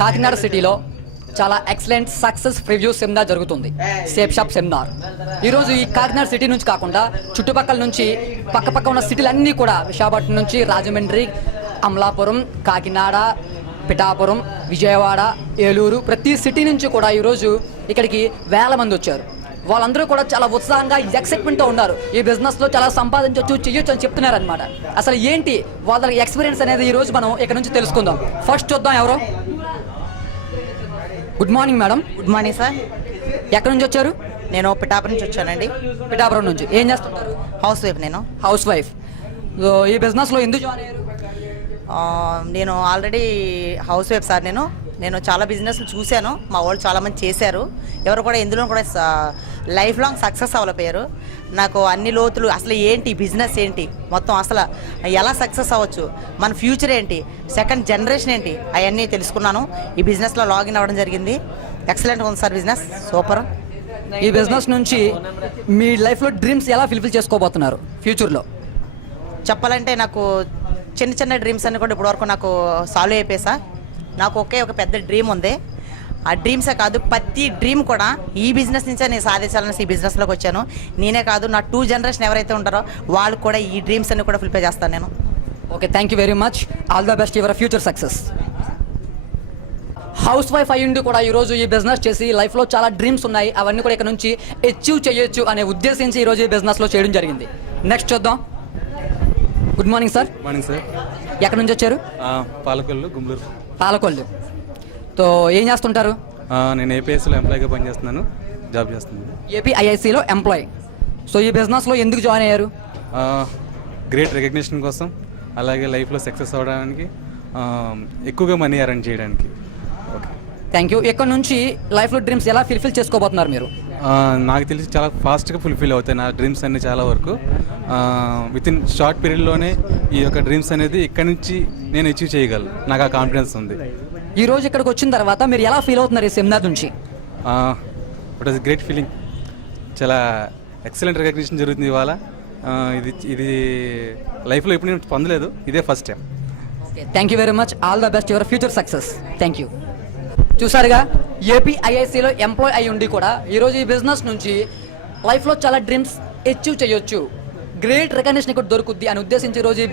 కాకినాడ సిటీలో చాలా excellent success preview seminar జరుగుతుంది. సేఫ్ షాప్ సెమినార్ ఈరోజు ఈ కాకినాడ సిటీ నుంచి కాకుండా చుట్టుపక్కల నుంచి పక్క ఉన్న సిటీలన్నీ కూడా విశాఖపట్నం నుంచి రాజమండ్రి, అమలాపురం, కాకినాడ, పిఠాపురం, విజయవాడ, ఏలూరు ప్రతి సిటీ నుంచి కూడా ఈరోజు ఇక్కడికి వేల మంది వచ్చారు. వాళ్ళందరూ కూడా చాలా ఉత్సాహంగా ఎక్సైట్మెంట్తో ఉన్నారు. ఈ బిజినెస్లో చాలా సంపాదించవచ్చు, చెయ్యొచ్చు అని చెప్తున్నారు అనమాట. అసలు ఏంటి వాళ్ళ ఎక్స్పీరియన్స్ అనేది ఈరోజు మనం ఇక్కడ నుంచి తెలుసుకుందాం. ఫస్ట్ చూద్దాం ఎవరో. Good morning madam. Good morning sir. ఎక్కడి నుంచి వచ్చారు? నేను పిఠాపురం నుంచి వచ్చానండి. పిఠాపురం నుంచి. ఏం చేస్తుంటారు? House wife. నేను హౌస్ వైఫ్. ఈ బిజినెస్లో ఎందుకు జాయిన్ అయ్యారు? నేను ఆల్రెడీ హౌస్ వైఫ్ సార్. నేను చాలా బిజినెస్లు చూశాను. మా వాళ్ళు చాలామంది చేశారు. ఎవరు కూడా ఎందులో కూడా లైఫ్ లాంగ్ సక్సెస్ అవ్వలేకపోయారు. నాకు అన్ని లోతులు అసలు ఏంటి బిజినెస్ ఏంటి మొత్తం అసలు ఎలా సక్సెస్ అవ్వచ్చు, మన ఫ్యూచర్ ఏంటి, సెకండ్ జనరేషన్ ఏంటి అవన్నీ తెలుసుకున్నాను. ఈ బిజినెస్లో లాగిన్ అవ్వడం జరిగింది. ఎక్సలెంట్ ఉంది సార్ బిజినెస్, సూపర్. ఈ బిజినెస్ నుంచి మీ లైఫ్లో డ్రీమ్స్ ఎలా ఫుల్ఫిల్ చేసుకోబోతున్నారు ఫ్యూచర్లో? చెప్పాలంటే నాకు చిన్న డ్రీమ్స్ అన్ని కూడా ఇప్పటివరకు నాకు సాల్వ్ అయిపోయాయి సార్. నాకు ఒక పెద్ద డ్రీమ్ ఉంది. ఆ డ్రీమ్సే కాదు, ప్రతి డ్రీమ్ కూడా ఈ బిజినెస్ నుంచే నేను సాధించాలని ఈ బిజినెస్లోకి వచ్చాను. నేనే కాదు, నా 2 జనరేషన్ ఎవరైతే ఉంటారో వాళ్ళు కూడా ఈ డ్రీమ్స్ అన్ని కూడా ఫుల్ఫిల్ చేస్తాను నేను. Okay, thank you very much. All the best your future success. Housewife అయ్యిండి కూడా ఈరోజు ఈ బిజినెస్ చేసి లైఫ్లో చాలా డ్రీమ్స్ ఉన్నాయి, అవన్నీ కూడా ఇక్కడ నుంచి అచీవ్ చేయొచ్చు అనే ఉద్దేశించి ఈరోజు ఈ బిజినెస్లో చేయడం జరిగింది. నెక్స్ట్ చూద్దాం. Good morning sir. Morning sir. ఎక్కడి నుంచి వచ్చారు? పాలకొల్లు, గుంటూరు. పాలకొల్లు. తో ఏం చేస్తుంటారు? నేను ఏపీఎస్లో ఎంప్లాయీగా పనిచేస్తున్నాను, జాబ్ చేస్తున్నాను. ఏపీఐఐసిలో ఎంప్లాయీ. సో ఈ బిజినెస్లో ఎందుకు జాయిన్ అయ్యారు? గ్రేట్ రికగ్నిషన్ కోసం, అలాగే లైఫ్లో సక్సెస్ అవ్వడానికి, ఎక్కువగా మనీ అరేంజ్ చేయడానికి. Okay, thank you. ఇక్కడ నుంచి లైఫ్లో డ్రీమ్స్ ఎలా ఫుల్ఫిల్ చేసుకోబోతున్నారు మీరు? నాకు తెలిసి చాలా ఫాస్ట్గా ఫుల్ఫిల్ అవుతాయి నా డ్రీమ్స్ అన్ని. చాలా వరకు వితిన్ షార్ట్ పీరియడ్లోనే ఈ యొక్క డ్రీమ్స్ అనేది ఇక్కడి నుంచి నేను అచీవ్ చేయగలను. నాకు ఆ కాన్ఫిడెన్స్ ఉంది. ఈ రోజు ఇక్కడికి వచ్చిన తర్వాత మీరు ఎలా ఫీల్ అవుతున్నారు ఈ సెమినార్ నుంచి? It was great feeling. చాలా ఎక్సలెంట్ రికగ్నిషన్ జరుగుతుంది ఇవాళ. ఇది లైఫ్లో ఎప్పుడు నేను పొందలేదు, ఇదే first time. Thank you very much. All the best your future success. Thank you. చూసారుగా, ఏపీఐఐసిలో ఎంప్లాయ్ అయి ఉండి కూడా ఈరోజు ఈ బిజినెస్ నుంచి లైఫ్లో చాలా డ్రీమ్స్ అచీవ్ చేయొచ్చు, గ్రేట్ రికగ్నిషన్ ఇక్కడ దొరుకుద్ది అని ఉద్దేశించి ఈరోజు